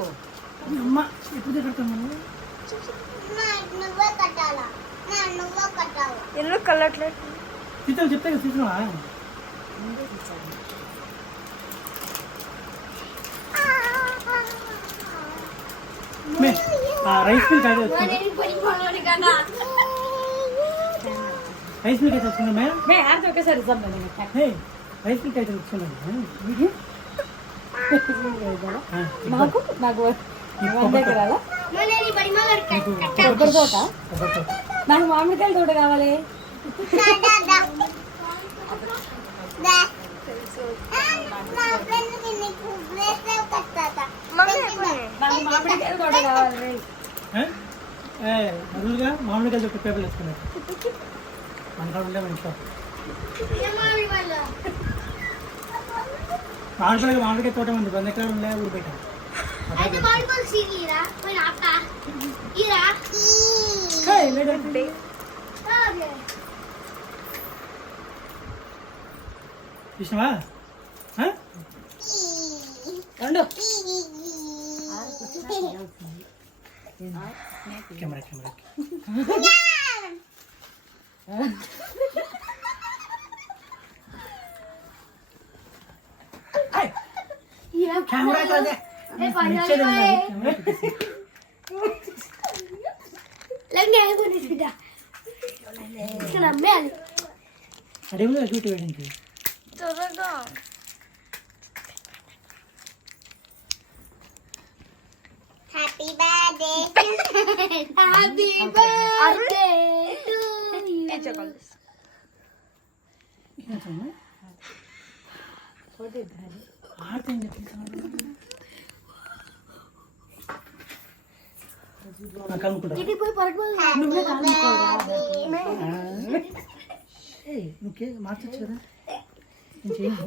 కట్టుకో. అమ్మ ఎప్పుడు కడతాను ఎందుకు కలట్లేదు? సీతలు చెప్తే కదా సీతమా రైస్ మిల్క్ అయితే రైస్ మిల్క్ అయితే వచ్చిందా మేడం? ఆడితే ఒకేసారి ఇద్దాం రైస్ మిల్క్ అయితే వచ్చిందా నాకు నాకు 100 ఎకరాలా కొబ్బరి తోట. నాకు మామిడికాయల తోట కావాలి. నాకు మామిడికాయల తోట కావాలి. బదులుగా మామిడికాయలు ఒక పేపర్లు వేసుకున్నారు మన కాడ ఉండే మన ఇంట్లో మామిడికాయ తోట ఉంది 100 ఎకరాలు ఉండే ఊరు పెట్టాం. చూసినావా కెమెరా కెమెరా కెమెరా అడేమో చూటి వేయడానికి త్వరగా happy birthday happy birthday to నువ్వు మార్చచ్చు కదా నేను చేయను.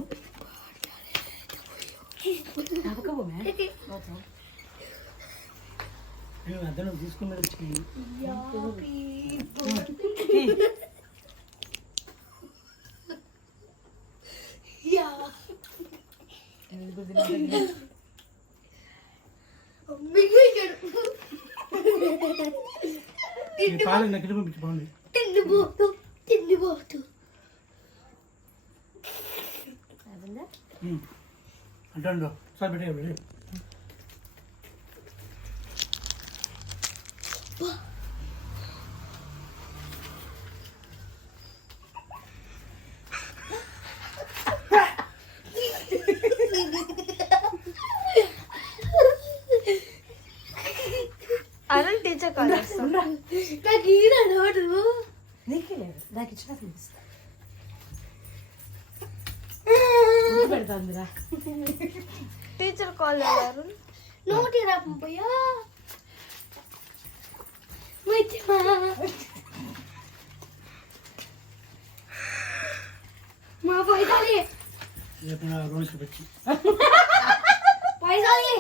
అద్దను తీసుకుని వచ్చి పాలు నకిలి పంపించి బాగుంది. అంటాడు సార్ పెట్టే అరుణ్ టీచర్ కాల్ చేస్తాను. నాకు ఈడ నోటు నీకే లేదు నాకు ఇచ్చిన పెడతాందిరా. Teacher call చేయారు. నోటి రాపోయా మా పైసాలి రోజు వచ్చి పైసాలి